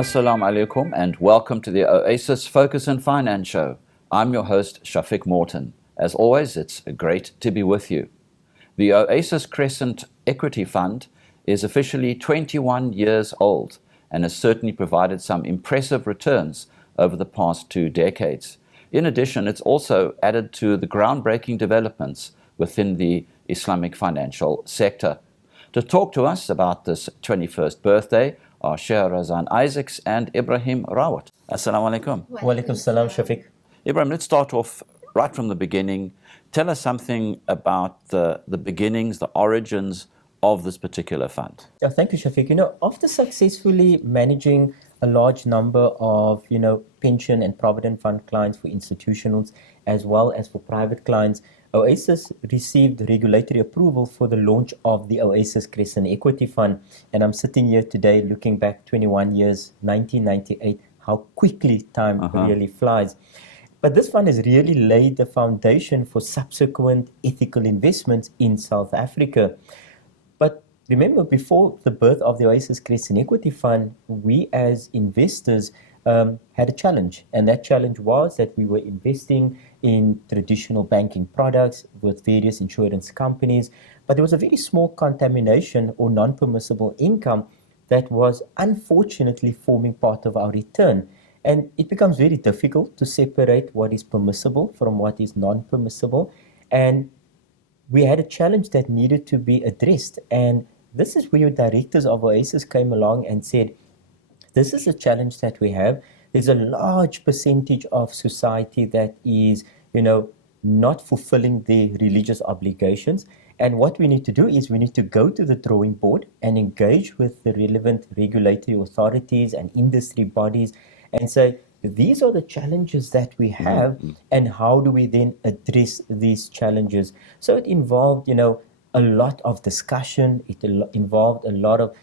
Assalamu alaikum and welcome to the Oasis Focus and Finance Show. I'm your host, Shafiq Morton. As always, it's great to be with you. The Oasis Crescent Equity Fund is officially 21 years old and has certainly provided some impressive returns over the past 2 decades. In addition, it's also added to the groundbreaking developments within the Islamic financial sector. To talk to us about this 21st birthday are Sherazaan and Ebrahim Rawoot. Assalamu alaikum. Wa alaikum salam, Shafiq. Ebrahim, let's start off right from the beginning. Tell us something about the beginnings, the origins of this particular fund. Yeah, thank you, Shafiq. After successfully managing a large number of, pension and provident fund clients for institutionals as well as for private clients, Oasis received regulatory approval for the launch of the Oasis Crescent Equity Fund. And I'm sitting here today looking back 21 years, 1998, how quickly time really flies. But this fund has really laid the foundation for subsequent ethical investments in South Africa. But remember, before the birth of the Oasis Crescent Equity Fund, we as investors had a challenge. And that challenge was that we were investing in traditional banking products with various insurance companies. But there was a very small contamination or non-permissible income that was unfortunately forming part of our return. And it becomes very difficult to separate what is permissible from what is non-permissible. And we had a challenge that needed to be addressed. And this is where directors of Oasis came along and said, this is a challenge that we have. There's a large percentage of society that is, not fulfilling their religious obligations. And what we need to do is we need to go to the drawing board and engage with the relevant regulatory authorities and industry bodies and say, these are the challenges that we have, and how do we then address these challenges? So it involved, a lot of discussion. It involved a lot of,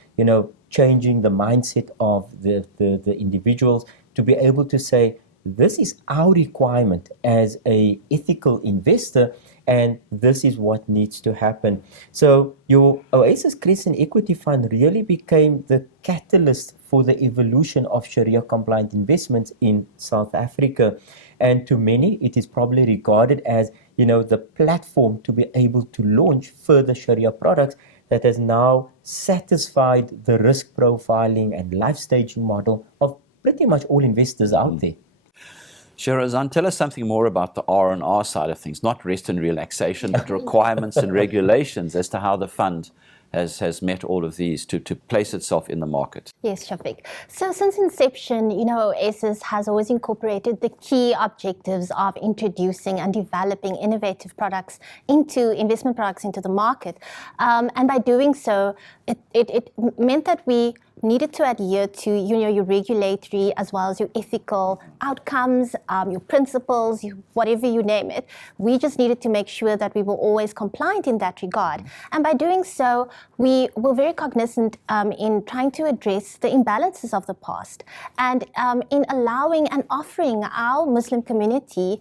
changing the mindset of the individuals to be able to say, this is our requirement as a ethical investor, and this is what needs to happen. So your Oasis Crescent Equity Fund really became the catalyst for the evolution of Sharia-compliant investments in South Africa. And to many, it is probably regarded as, the platform to be able to launch further Sharia products that has now satisfied the risk profiling and life staging model of pretty much all investors out there. Sherazaan, tell us something more about the R&R side of things, not rest and relaxation, but requirements and regulations as to how the fund has met all of these to place itself in the market. Yes, Shafiq. So since inception, Oasis has always incorporated the key objectives of introducing and developing innovative investment products into the market. And by doing so, it meant that we needed to adhere to your regulatory as well as your ethical outcomes, your principles, whatever you name it. We just needed to make sure that we were always compliant in that regard. And by doing so, we were very cognizant in trying to address the imbalances of the past and in allowing and offering our Muslim community,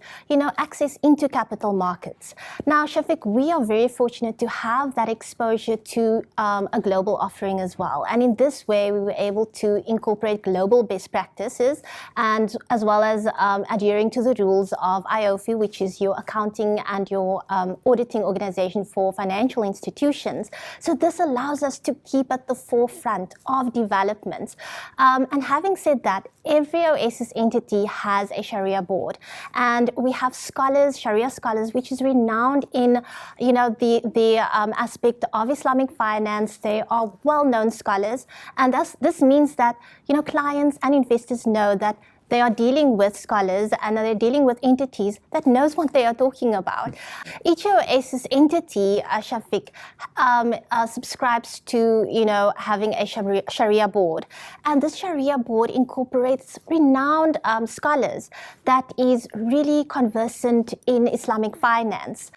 access into capital markets. Now, Shafiq, we are very fortunate to have that exposure to a global offering as well. And in this way, we were able to incorporate global best practices and as well as adhering to the rules of IOFI, which is your accounting and your auditing organization for financial institutions. So this allows us to keep at the forefront of developments. And having said that, every Oasis entity has a Sharia board, and we have scholars, Sharia scholars, which is renowned in, the aspect of Islamic finance. They are well-known scholars, and this means that, clients and investors know that they are dealing with scholars and they're dealing with entities that knows what they are talking about. Each Oasis entity, Shafiq, subscribes to, having a Sharia board. And this Sharia board incorporates renowned scholars that is really conversant in Islamic finance.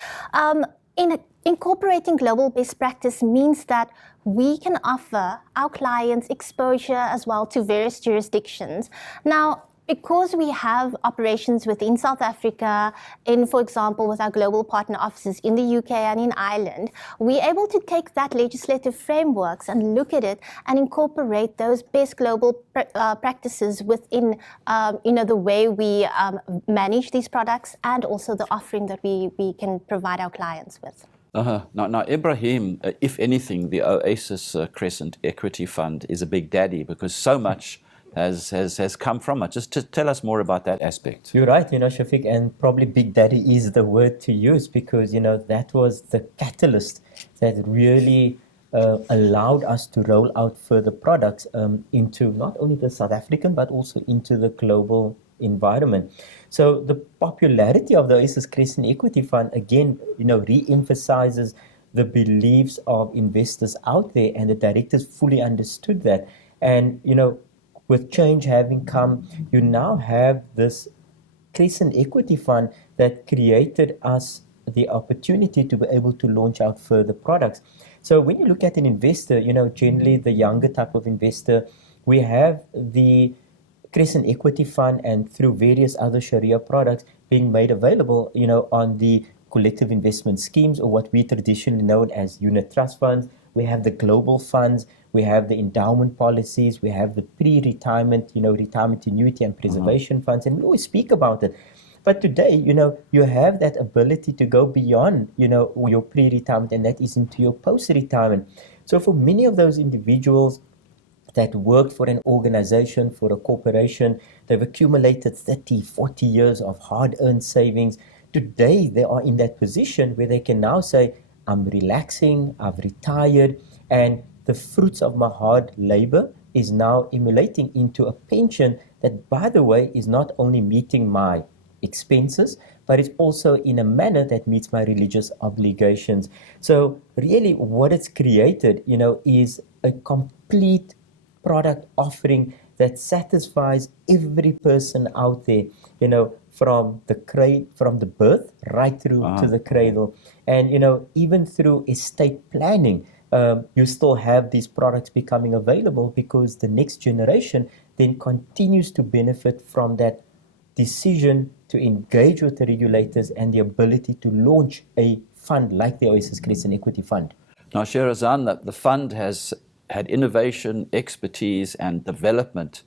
Incorporating global best practice means that we can offer our clients exposure as well to various jurisdictions. Now, because we have operations within South Africa, for example, with our global partner offices in the UK and in Ireland, we're able to take that legislative frameworks and look at it and incorporate those best global practices within, the way we manage these products and also the offering that we can provide our clients with. Now, Ebrahim, if anything, the Oasis Crescent Equity Fund is a big daddy because so much has come from it. Just to tell us more about that aspect. You're right, Shafiq, and probably Big Daddy is the word to use because, that was the catalyst that really allowed us to roll out further products into not only the South African but also into the global environment. So the popularity of the Oasis Crescent Equity Fund, again, re-emphasizes the beliefs of investors out there, and the directors fully understood that. And, with change having come, you now have this Crescent Equity Fund that created us the opportunity to be able to launch out further products. So when you look at an investor, generally the younger type of investor, we have the Crescent Equity Fund and through various other Sharia products being made available, on the collective investment schemes, or what we traditionally know as unit trust funds. We have the global funds, we have the endowment policies, we have the pre-retirement, retirement annuity and preservation funds, and we always speak about it. But today, you have that ability to go beyond, your pre-retirement, and that is into your post-retirement. So for many of those individuals that worked for an organization, for a corporation, they've accumulated 30, 40 years of hard-earned savings. Today, they are in that position where they can now say, I'm relaxing, I've retired, and the fruits of my hard labor is now emulating into a pension that, by the way, is not only meeting my expenses, but it's also in a manner that meets my religious obligations. So really what it's created, is a complete product offering that satisfies every person out there, from the birth right through to the cradle. And, even through estate planning, you still have these products becoming available because the next generation then continues to benefit from that decision to engage with the regulators and the ability to launch a fund like the Oasis Crescent Equity Fund. Now, Sherazaan, the fund has had innovation, expertise, and development.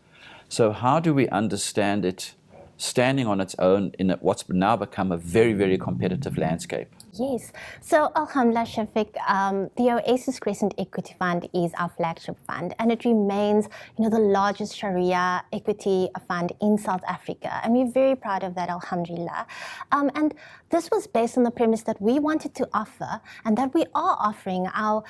So how do we understand it standing on its own in what's now become a very, very competitive landscape? Yes. So, Alhamdulillah, Shafiq, the Oasis Crescent Equity Fund is our flagship fund, and it remains, the largest Sharia equity fund in South Africa, and we're very proud of that, Alhamdulillah. And this was based on the premise that we wanted to offer, and that we are offering our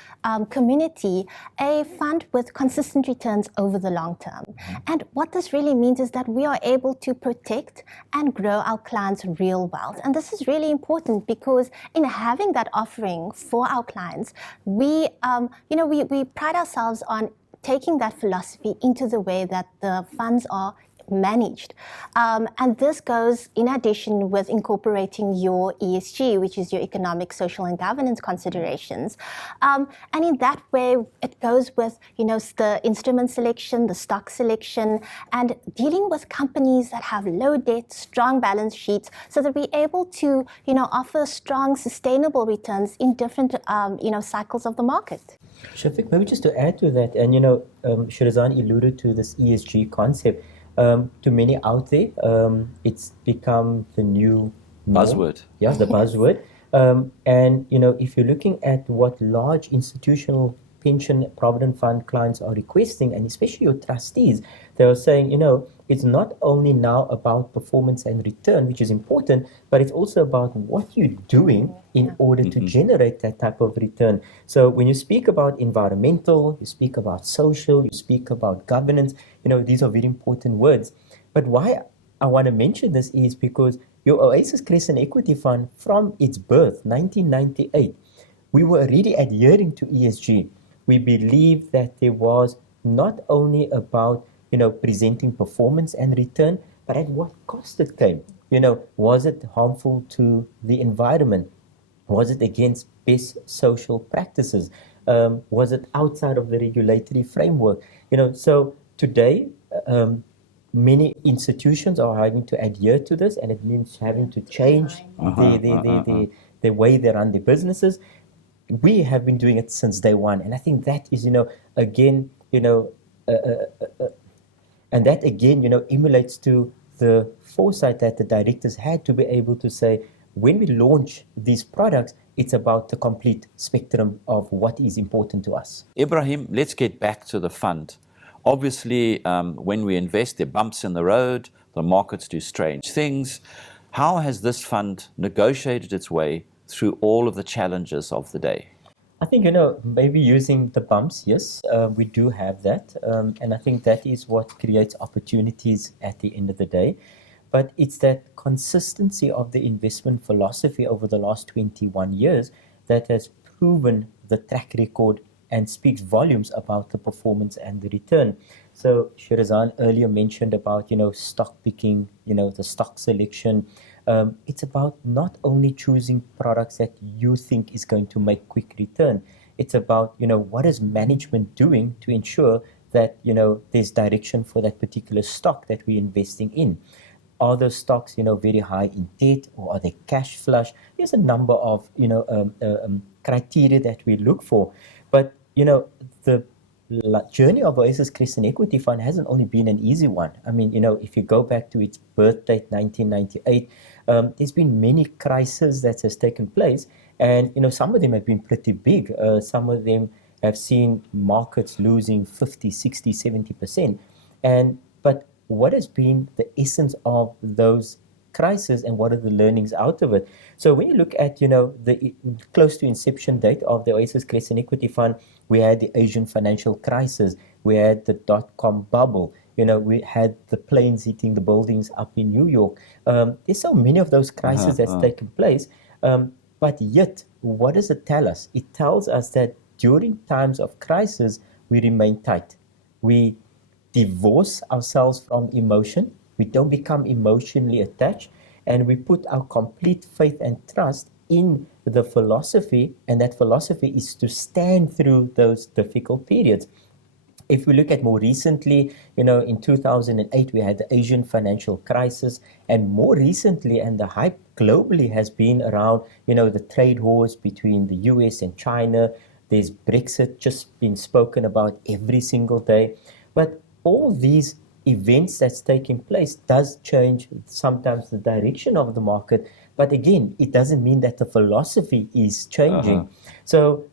community a fund with consistent returns over the long term. And what this really means is that we are able to protect and grow our clients' real wealth, and this is really important because in having that offering for our clients, we pride ourselves on taking that philosophy into the way that the funds are managed. And this goes in addition with incorporating your ESG, which is your economic, social, and governance considerations. And in that way, it goes with, the instrument selection, the stock selection, and dealing with companies that have low debt, strong balance sheets, so that we're able to, offer strong, sustainable returns in different, cycles of the market. Shafiq, maybe just to add to that, and, Sherazaan alluded to this ESG concept. To many out there, it's become the new buzzword. Yeah, the buzzword. And, if you're looking at what large institutional pension provident fund clients are requesting, and especially your trustees, they are saying, it's not only now about performance and return, which is important, but it's also about what you're doing in order to generate that type of return. So when you speak about environmental, you speak about social, you speak about governance, these are very important words. But why I want to mention this is because your Oasis Crescent Equity Fund, from its birth, 1998, we were already adhering to ESG. We believe that there was not only about, presenting performance and return, but at what cost it came. Was it harmful to the environment? Was it against best social practices? Was it outside of the regulatory framework? So today, many institutions are having to adhere to this, and it means having to change the way they run their businesses. We have been doing it since day one, and I think that is, again, and that again, emulates to the foresight that the directors had to be able to say, when we launch these products, it's about the complete spectrum of what is important to us. Ebrahim, let's get back to the fund. Obviously, when we invest, there are bumps in the road, the markets do strange things. How has this fund negotiated its way through all of the challenges of the day? I think, maybe using the bumps, yes, we do have that. And I think that is what creates opportunities at the end of the day. But it's that consistency of the investment philosophy over the last 21 years that has proven the track record and speaks volumes about the performance and the return. So Sherazaan earlier mentioned about, stock picking, the stock selection. It's about not only choosing products that you think is going to make quick return. It's about, what is management doing to ensure that, there's direction for that particular stock that we're investing in. Are those stocks, very high in debt, or are they cash flush? There's a number of, criteria that we look for. But, the journey of Oasis Crescent Equity Fund hasn't only been an easy one. I mean, if you go back to its birth date, 1998, there's been many crises that has taken place. And, some of them have been pretty big. Some of them have seen markets losing 50, 60, 70%. But what has been the essence of those crises, and what are the learnings out of it? So when you look at, the close to inception date of the Oasis Crescent Equity Fund, we had the Asian financial crisis, we had the dot-com bubble, we had the planes hitting the buildings up in New York. There's so many of those crises that's taken place. But yet, what does it tell us? It tells us that during times of crisis, we remain tight. We divorce ourselves from emotion. We don't become emotionally attached, and we put our complete faith and trust in the philosophy, and that philosophy is to stand through those difficult periods. If we look at more recently, in 2008, we had the Asian financial crisis, and more recently, and the hype globally has been around, the trade wars between the US and China. There's Brexit just being spoken about every single day. But all these events that's taking place does change sometimes the direction of the market. But again, it doesn't mean that the philosophy is changing. So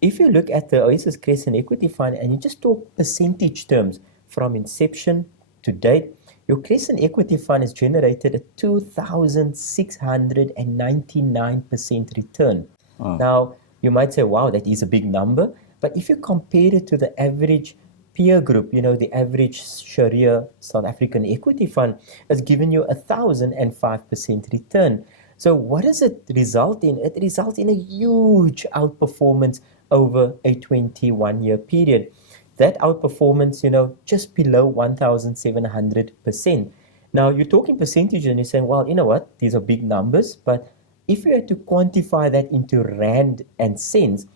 if you look at the Oasis Crescent Equity Fund and you just talk percentage terms from inception to date, your Crescent Equity Fund has generated a 2,699% return. Now, you might say, wow, that is a big number. But if you compare it to the average peer group, the average Sharia South African equity fund has given you 1,005% return. So what does it result in? It results in a huge outperformance over a 21-year period. That outperformance, just below 1,700%. Now, you're talking percentage and you're saying, well, you know what? These are big numbers. But if you had to quantify that into rand and cents,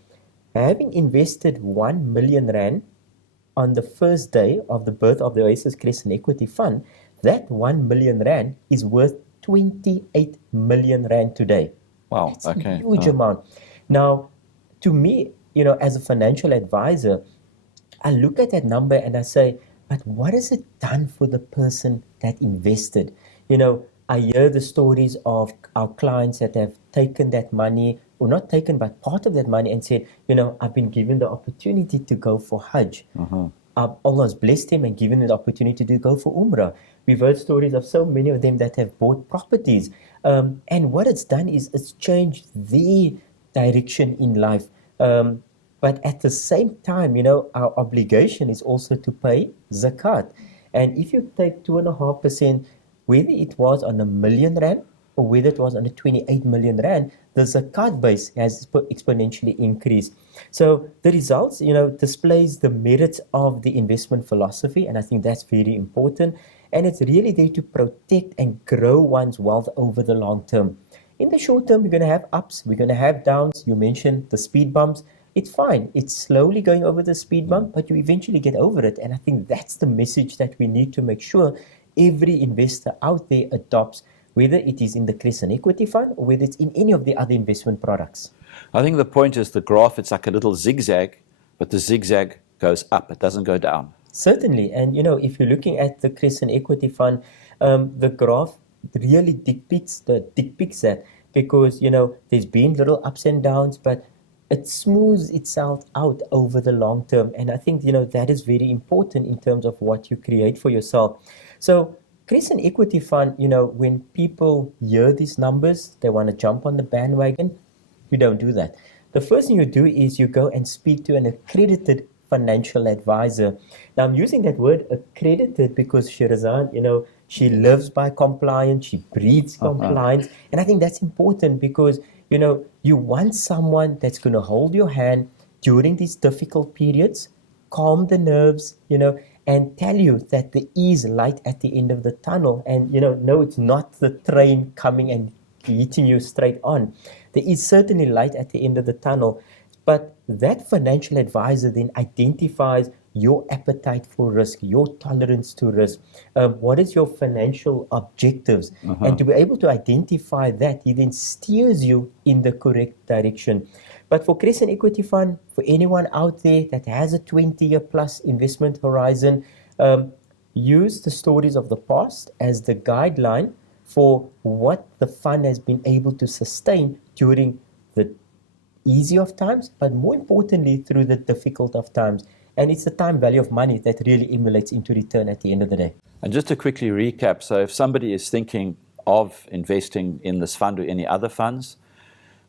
having invested 1 million rand on the first day of the birth of the Oasis Crescent Equity Fund, that 1 million rand is worth 28 million rand today. Wow, That's okay. a huge amount. Now, to me, as a financial advisor, I look at that number and I say, but what has it done for the person that invested? I hear the stories of our clients that have taken that money, or not taken, but part of that money, and said, I've been given the opportunity to go for Hajj. Allah has blessed him and given him the opportunity to go for Umrah. We've heard stories of so many of them that have bought properties. And what it's done is it's changed their direction in life. But at the same time, our obligation is also to pay zakat. And if you take 2.5%, whether it was on 1 million rand or whether it was on a 28 million rand, the zakat base has exponentially increased. So the results, displays the merits of the investment philosophy, and I think that's very important. And it's really there to protect and grow one's wealth over the long term. In the short term, we're going to have ups, we're going to have downs. You mentioned the speed bumps. It's fine. It's slowly going over the speed bump, but you eventually get over it. And I think that's the message that we need to make sure every investor out there adopts, whether it is in the Crescent Equity Fund or whether it's in any of the other investment products. I think the point is the graph, it's like a little zigzag, but the zigzag goes up, it doesn't go down. Certainly, and if you're looking at the Crescent Equity Fund, the graph really depicts that, because there's been little ups and downs, but it smooths itself out over the long term, and I think that is very important in terms of what you create for yourself. So Crescent Equity Fund, when people hear these numbers, they want to jump on the bandwagon. You don't do that. The first thing you do is you go and speak to an accredited financial advisor. Now, I'm using that word accredited because Sherazaan, she lives by compliance, she breathes compliance. And I think that's important because, you want someone that's going to hold your hand during these difficult periods, calm the nerves, and tell you that there is light at the end of the tunnel. And, no, it's not the train coming and hitting you straight on. There is certainly light at the end of the tunnel. But that financial advisor then identifies your appetite for risk, your tolerance to risk. What is your financial objectives? And to be able to identify that, he then steers you in the correct direction. But for Crescent Equity Fund, for anyone out there that has a 20-year plus investment horizon, use the stories of the past as the guideline for what the fund has been able to sustain during the easy of times, but more importantly, through the difficult of times. And it's the time value of money that really emulates into return at the end of the day. And just to quickly recap, so if somebody is thinking of investing in this fund or any other funds,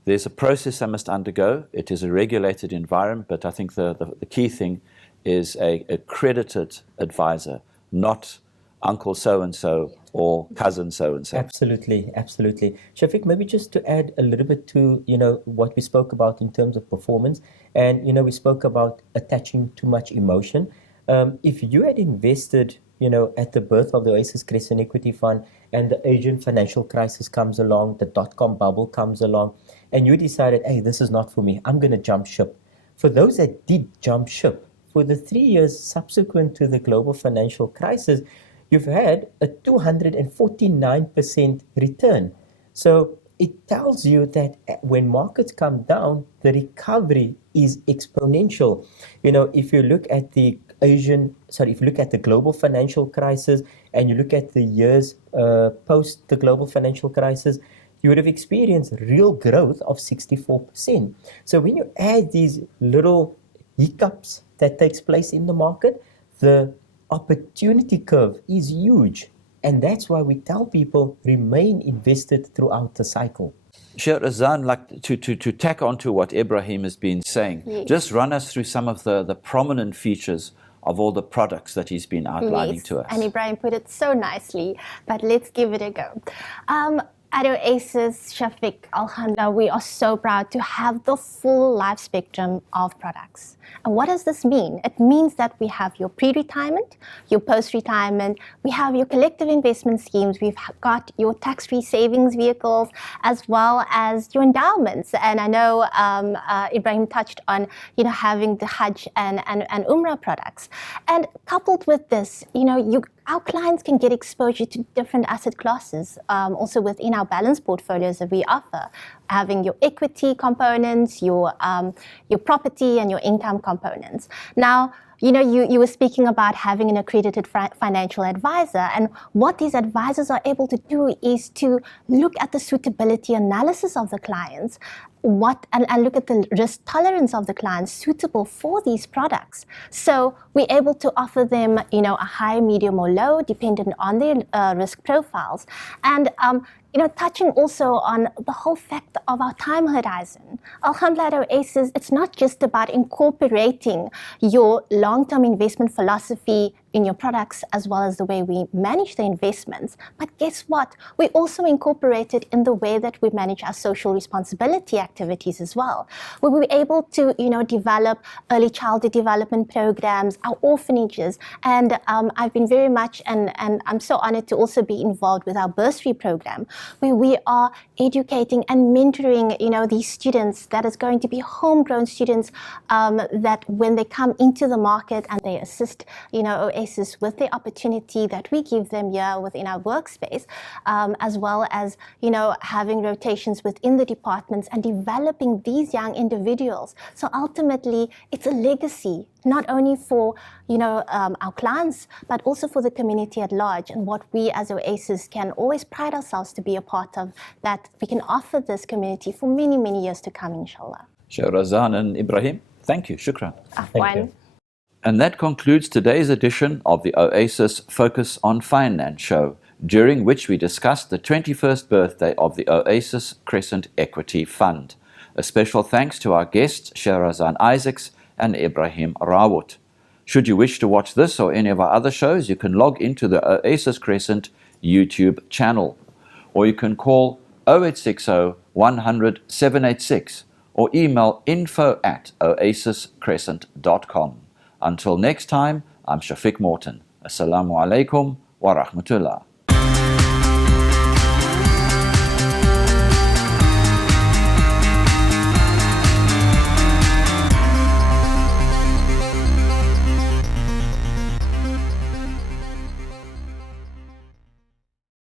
there's a process they must undergo. It is a regulated environment, but I think the key thing is a accredited advisor, not uncle so-and-so or cousin so-and-so. Absolutely, absolutely. Shafiq, maybe just to add a little bit to, what we spoke about in terms of performance, and, we spoke about attaching too much emotion. If you had invested, at the birth of the Oasis Crescent Equity Fund and the Asian financial crisis comes along, the dot-com bubble comes along, and you decided, hey, this is not for me, I'm going to jump ship. For those that did jump ship, for the 3 years subsequent to the global financial crisis, you've had a 249% return. So it tells you that when markets come down, the recovery is exponential. If you look at the global financial crisis and you look at the years post the global financial crisis, you would have experienced real growth of 64%. So when you add these little hiccups that takes place in the market, the opportunity curve is huge, and that's why we tell people remain invested throughout the cycle. Sherazaan, like to tack onto what Ebrahim has been saying, just run us through some of the prominent features of all the products that he's been outlining to us. And Ebrahim put it so nicely, but let's give it a go. At Oasis, Shafiq, Alhamdulillah, we are so proud to have the full life spectrum of products. And what does this mean? It means that we have your pre-retirement, your post-retirement, we have your collective investment schemes, we've got your tax-free savings vehicles, as well as your endowments. And I know Ebrahim touched on, having the Hajj and Umrah products. And coupled with this, our clients can get exposure to different asset classes, also within our balanced portfolios that we offer, having your equity components, your property and your income components. Now, you were speaking about having an accredited financial advisor, and what these advisors are able to do is to look at the suitability analysis of the clients, and look at the risk tolerance of the clients suitable for these products. So we're able to offer them, a high, medium, or low, dependent on their risk profiles. And touching also on the whole fact of our time horizon. Alhamdulillah, Oasis, it's not just about incorporating your long-term investment philosophy in your products as well as the way we manage the investments. But guess what? We also incorporate it in the way that we manage our social responsibility activities as well. We were able to, develop early childhood development programs, our orphanages, and I've been very much, and I'm so honored to also be involved with our bursary program, where we are educating and mentoring, these students that is going to be homegrown students that when they come into the market and they assist, Oasis Oasis with the opportunity that we give them here within our workspace, as well as, having rotations within the departments and developing these young individuals. So ultimately, it's a legacy, not only for, our clients, but also for the community at large, and what we as Oasis can always pride ourselves to be a part of, that we can offer this community for many, many years to come, inshallah. Sherazaan and Ebrahim, thank you. Shukran. Thank you. And that concludes today's edition of the Oasis Focus on Finance show, during which we discussed the 21st birthday of the Oasis Crescent Equity Fund. A special thanks to our guests, Sherazaan Isaacs and Ebrahim Rawoot. Should you wish to watch this or any of our other shows, you can log into the Oasis Crescent YouTube channel, or you can call 0860 100 786 or email info@oasiscrescent.com. Until next time, I'm Shafiq Morton. Assalamu alaikum wa rahmatullah.